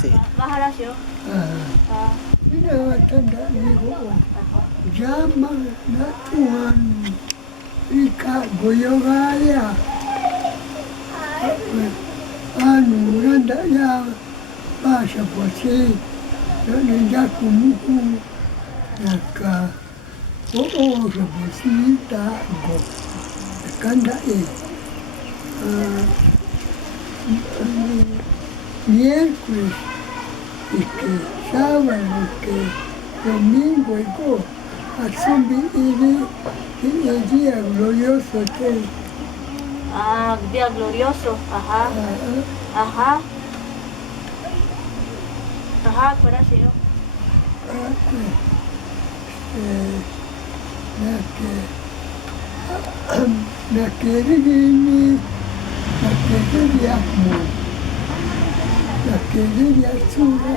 Sì. Maharasyo. Pinatanda niyo, jama na tuhan ika goyogaya. Anu nanda ya basha posi, nanda kumuku naka oo sa posi ta go kanda miércoles y que sábado y que domingo y go a zumbi y el día glorioso que Día glorioso. Ajá. Parasyo. na querini na queria mo na queria sura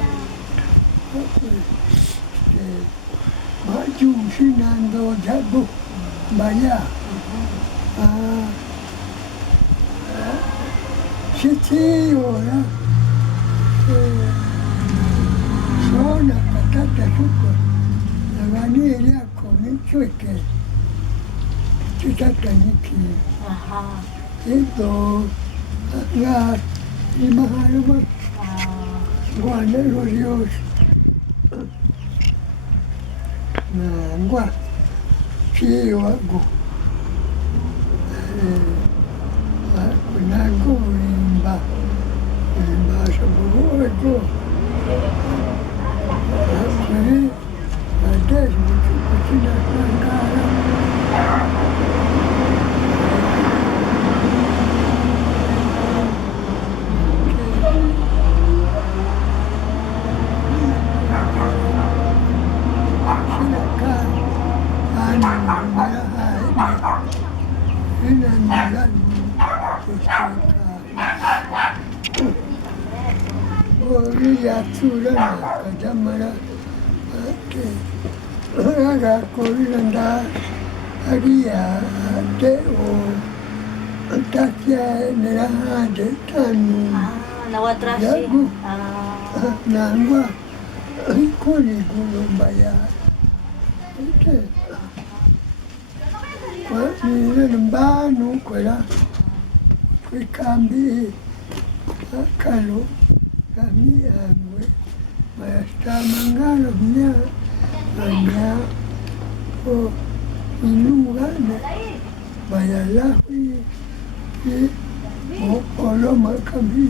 maju sinando jago baya siti ora sona patata suko la vaniglia comincio che tutto niki itu ya lima gua nervios nah gua sio aku aku limba sebelum itu aku ada sedikit pelanggaran. Riazzurana kajamara che raga correnda aria te o takia nera de tanu Nawatrashi. nangwa koni gulombaya che qua mi nembano quella quei cambi calo kami amwe mayasta mangalo nya o inuga ne bayala o koloma kami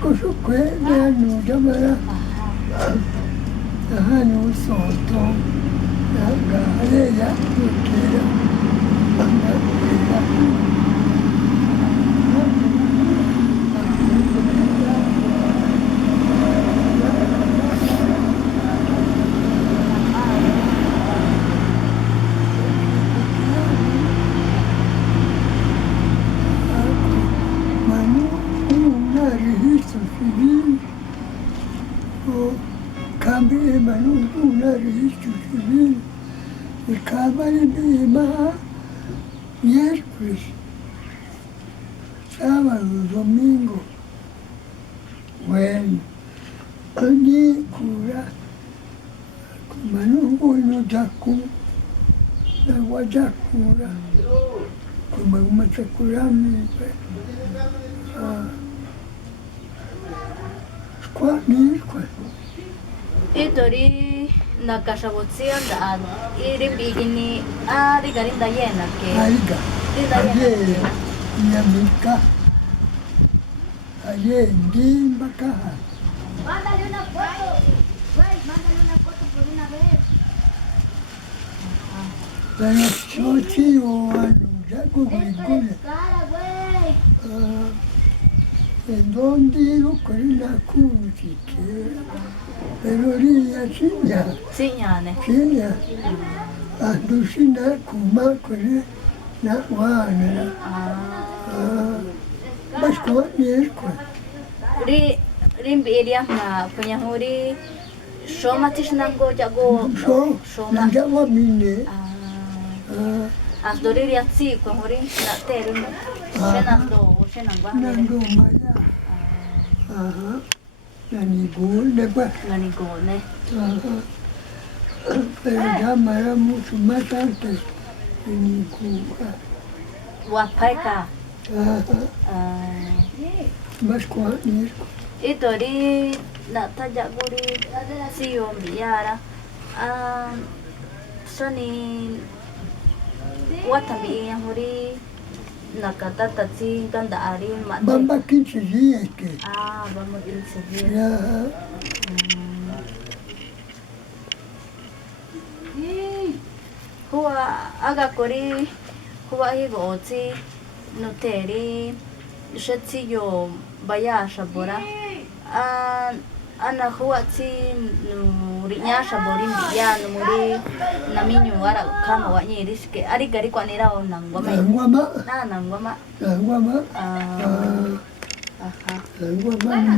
ko kwe ne anu jamara anu soto ya gale ya kira miércoles, sábado, domingo. Bueno, allí cura, como no jacu, la guayacura, como una chacurami, miércoles. Itori nakashabutsiyo daan iribigini rigarinda yena ke Aiga, aye, nyamika, aye, ndimbaka. Mándale una foto, güey, mándale una foto por una vez. Pero chochi o anu, ya gugule. Cara, güey. En donde iba con una cuchi, pero ría chiña, sinyane. chiña. Andusina kuma con na wana. Mas con miércoles. Rimbiria na kunyahuri shoma tishnango jago So, shoma. nanjawa mine. Asdori atsi ko hori na teru. Shenando, shenangwa. Nando maya. Nani gule ba. Ngani gone. Pero ya mara mucho más antes en Cuba. Wapaika. Más cuando Itori na tajaguri siyo biara. Soni watami yang hori nakatatsi ganda ari mate. Bamba 15 días que. Vamos a seguir. Ya. Hua aga kori hua higo oti noteri shetsi yo baya shabora. Ana hua ti nurinya shabori biya numuri naminyu ara kama wa nyiris ke ari gari kwa nira onangwa mai. Nangwa ma. Nangwa ma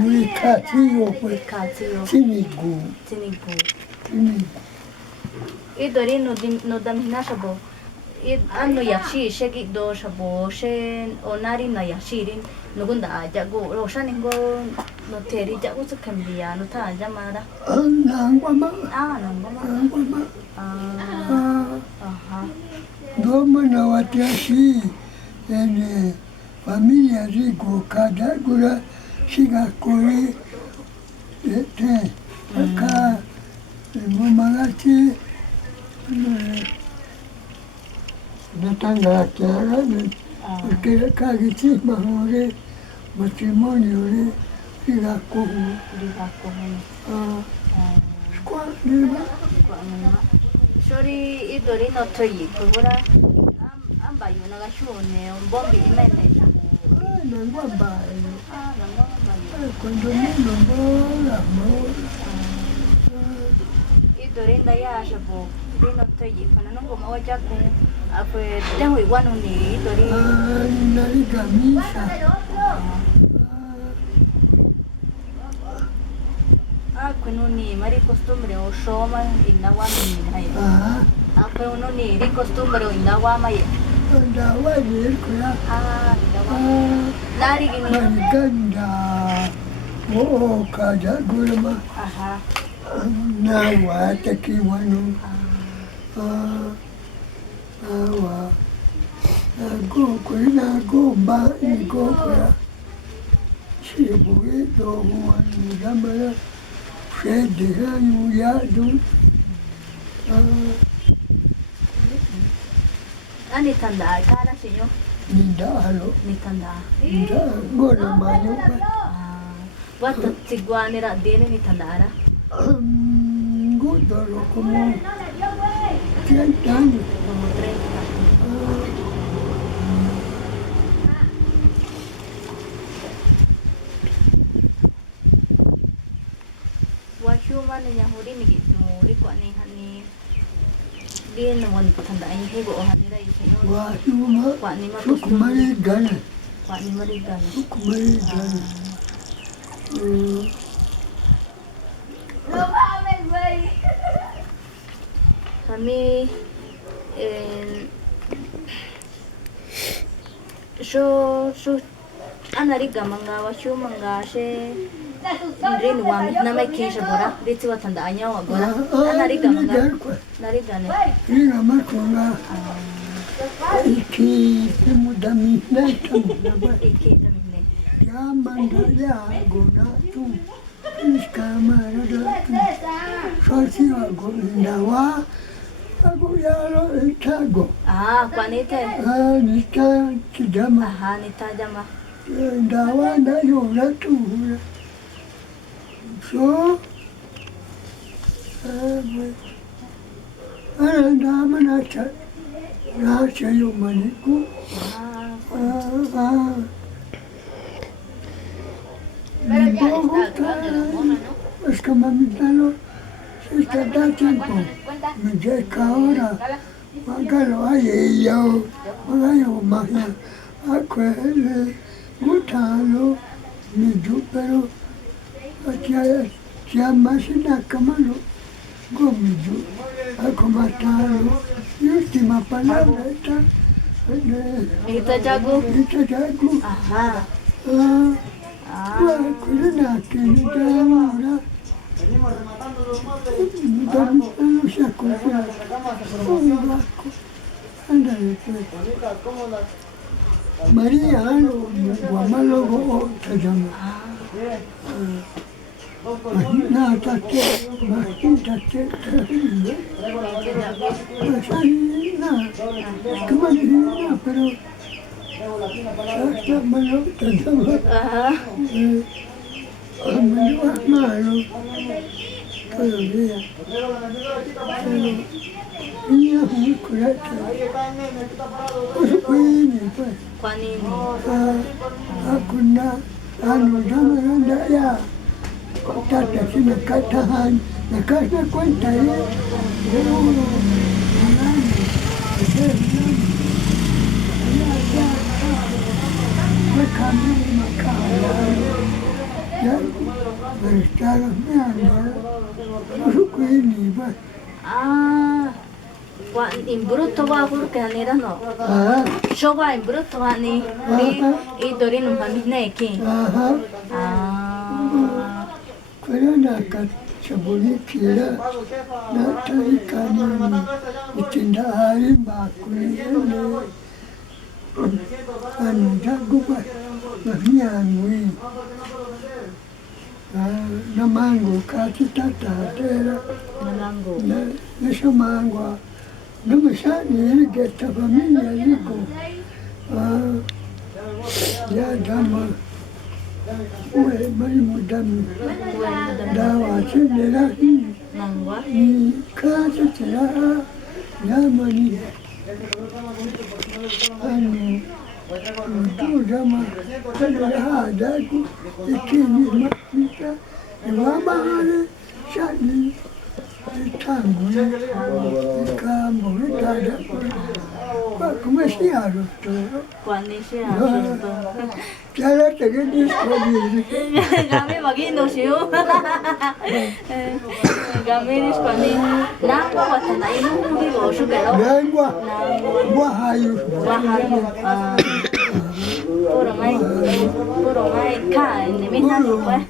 muri kati yo pues. Tinigu. Idori no damina shabo. Ano yashi shegi do shabo shen onari na yashirin nugunda aja go roshaningo no teri jago sukambia no ta jamara. Nangwa ma. Domo na watashi en familia rico cada gura siga kore te acá mamagati no tan clara porque cagiti mahore matrimonio re siga como Shori idori no toyi kugura amba yuna ga shone bombi imene nangwa ba cuando me nombra idori nda ya shabo dino toyi kana nungo mawaja ku akwe tengo iwanu ni idori nari camisa Kuno ni mari costumbre o shoma inawa mi hai. Apa uno ni ri costumbre o inawa mai. Inawa ni kula. Inawa. Lari gini. Ganda. Oh kaja gulma. Nawa takiwanu. Awa. Go kula go ba ni go kula. Shibuge do wani gamara. Fredera yuyadu. Ani tanda kara sinyo? Nindalo. Ni tanda. Gona mayo ba? Wata tigwa nira dene ni tanda ara? Gudalo como 30 años. Como 30. Washuma na huri ni gitu ri kwa ni hani dia nawan tanda ai hego hanira isino Washuma kwa ni ma kumari gana. Kwa ni mari gana. Kumari gana. Kami so anari gamanga washuma ngashe Ndrini wami na mai kesha bora diti watanda anya wa bora anari gamanga nari gane Ina makonga. Iki mudami na tamudaba. iki tamine Yamanda ya gona tu. Iskamara da tu. Shoti wa gonawa. Ago yaro itago. kwa nite Nika kijama. nitajama Dawa na yora tu. So, dama na cha yo maniku. Es que mamitano se está da tiempo. Me llega ahora. Magalo ay yo. Magayo magia. Akwele. Mutalo. Mi pero Chia masina kamalo. Gomiju. Akomatalo. Y última palabra esta. Ita jago. Esta jago. Ajá. Kurina que no te ahora. No se acuerda. Un vasco. Ándale, pues. María, Guamalogo, se llama. Imagínate, pues ahí nada, como nada, pero hasta malo, te llama, Ajá. malo es malo, todavía, pero niña es muy correcta, pues pues, Juanini. Akuna, llama ya. Tata si nakatahan, nakasnakwenta In brutto va porque hanira no. Showa in brutto hani. I dorino mamineki. Kaya sabuni kira na tarikani itindahari makulele jago ba mahmiangui na mango kati tatatera na shamangwa na mashani geta familia liko ya dama mari mudami dawa cendera Nangwa. ni kata cera yamani anu itu jama cendera adaku ikini makita wama hale shani tangu ikambo itada kwa kumesiaro to Juanisha asunto. Cara tegen disponible. Kami magino siyo. Kami disponi. Nangwa watanda inu higo shugero. Nangwa, wahayu. Wahayo. Puro mai ka ni minna pues.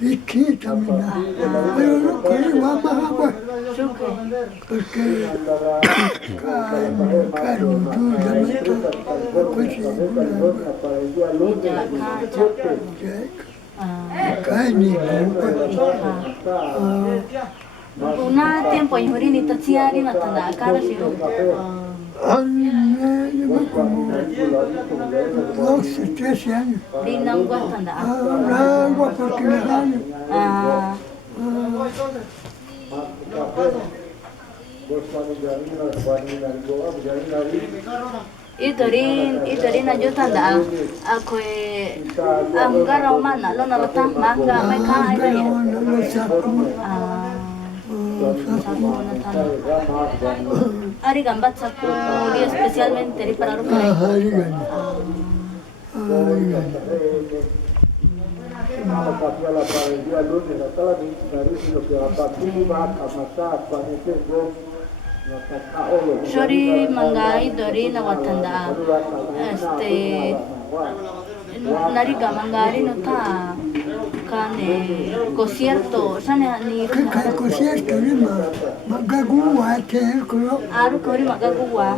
Ikita mina. Pero no kuri wamahaba. Shuke. Porque caro tu lamento. Pues kaini Una tiempo en Jurini Tatsiari Natanda Cara siyo. llevo como 12, 13 años. Di nangwa tanda. Agua porque me dan. Itorin na jutanda ako angara mana lo na rata manga may kain na yan. Sapo na tanda. Ari gambat sapo di especialmente ri para ro kai. Shori mangai dori na watanda. Nariga mangari no ta kane concierto sane ni concierto ni magaguwa te ko aru kori magaguwa.